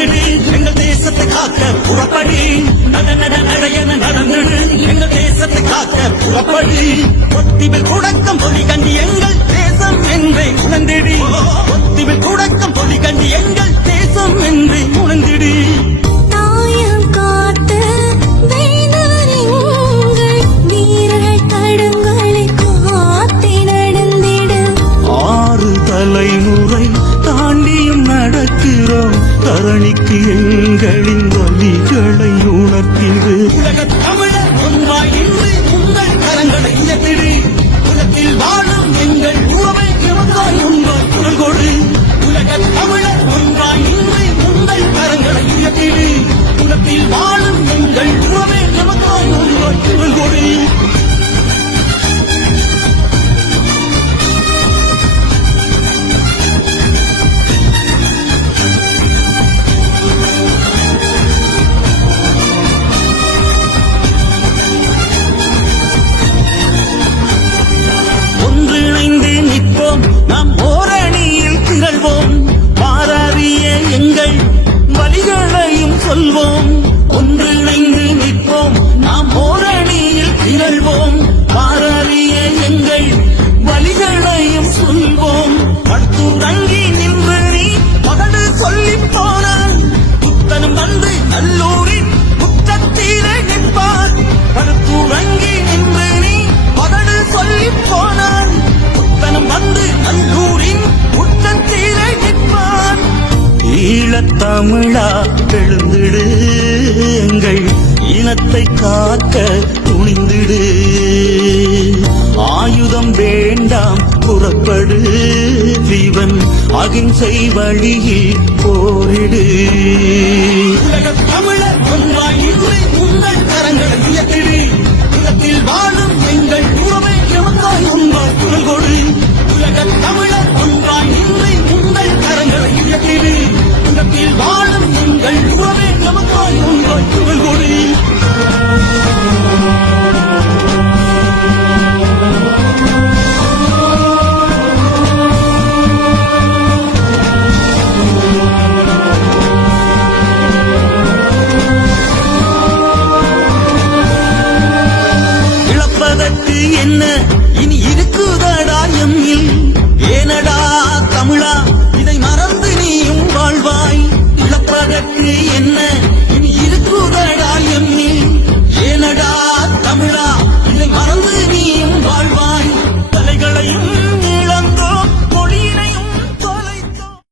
நடந்திடு எங்கள் தேசத்தை காக்க புறப்படி. நடையன நடந்திடு எங்கள் தேசத்தை காக்க புறப்படி. ஒத்திவில் குடக்கம் பொலி கண்டிய அணிக்கு எங்களின் வழிகளை உணர்த்திடு. சொல்லி போனான் புத்தனும் வந்து நல்லூரின் முத்தத்தீரை நிற்பார் படுத்துறங்கி நின்று நீ பதடு சொல்லி போனான் புத்தனும் வந்து நல்லூரின் முத்தத்தீரை நிற்பான் ஈழத்தமிழா எழுந்திடு எங்கள் இனத்தை காக்க துணிந்திடு. ஆயுதம் வேண்டாம் புறப்படு. ஜீவன் அகிம்சை வழியில் போரிடு. தமிழர் ஒன்றாய் இன்று என்ன